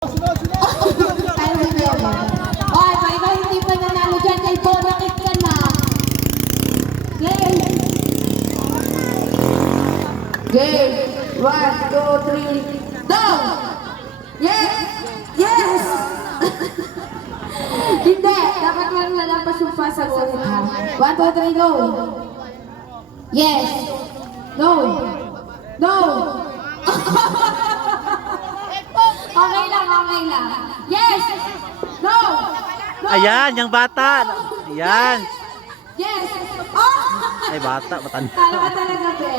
Tayo si Bebe. Oy, may iba hindi pa nanalo dyan kay Bonakit ka na. Game! Game! 1, 2, 3, down! Yes! Yes! Hindi! Dapat lang lalampas yung pasagot ha. 1, 2, 3, go! Yes! No! No! Okay lang, okay lang. Yes! No! No! Ayan, yung bata. Ayan. Yes! Oh! Ay, bata, matanda. Kala ka talaga, Be.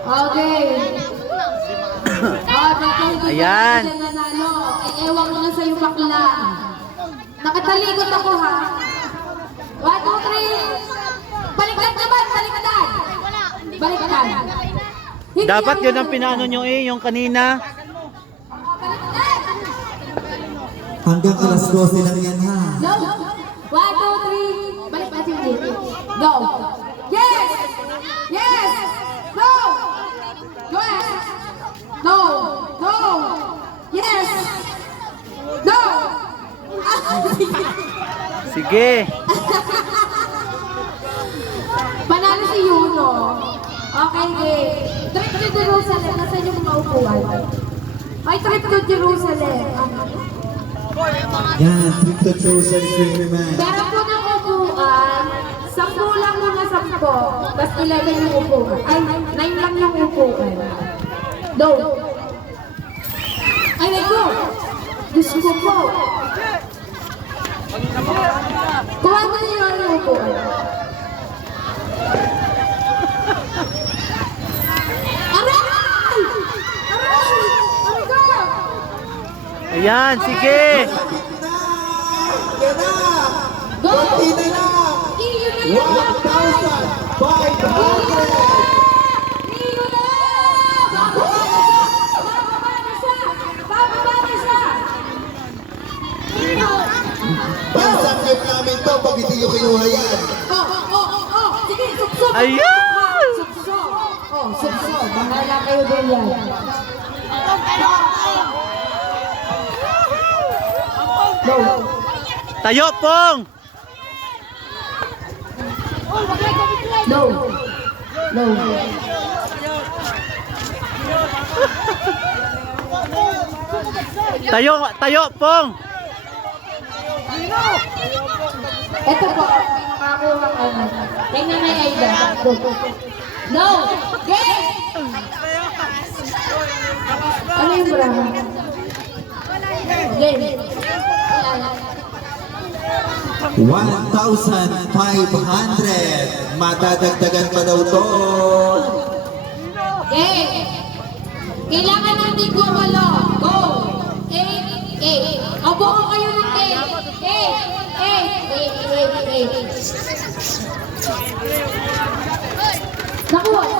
Okay. Oh, baka hindi Ayan. ka nanalo. Eh, ewan ko na sa'yo, bakla. Nakatalikot ako, ha? 1, 2, 3. Baliktad naman, baliktad. Baliktad. Hindi Dapat ako yun ang nanalo. pinano nyo yung kanina. Hanggang alas 12 lang yan ha. No. 1, 2, 3. Balik natin dito. Go. Yes! Yes! No! Yes! No! No! Yes! No! Sige. Panalo si Yuno. Okay, game. Trip to Jerusalem. Nasaan yung mga upuan? May trip to Jerusalem. Yan, trip to chosen creamy man. Pero po ng upuan, 10 lang mga 10. Tapos 11 yung upuan. Ay, 9 lang yung upuan. No. Ay, nako. Diyos ko po. Kuha na niyo yung upuan. Aray! Aray! Aray ko! Ayan, sige. Yan na! Go! Konti na lang! Iyo na lang! 1,500! Iyo na! Bababa na siya! Bababa na siya! Bababa na siya! Pansakit namin to pag hindi nyo kinuha yan. Oh! Sige, suksok! Ayan! Suksok! Oh, suksok! Bahala kayo din yan. Go! Tayo, Pong! No! No! Tayo, tayo, Pong! Ito po, may nakakuha ka na. Kay Nanay Aida. Go! No! Game! Ano yung bravo? Game! 1,500! Madadagdagan pa daw to. Game! Kailangan natin gumalo. Go! 8. Opo ko kayo ng 8. 8. Nakuha.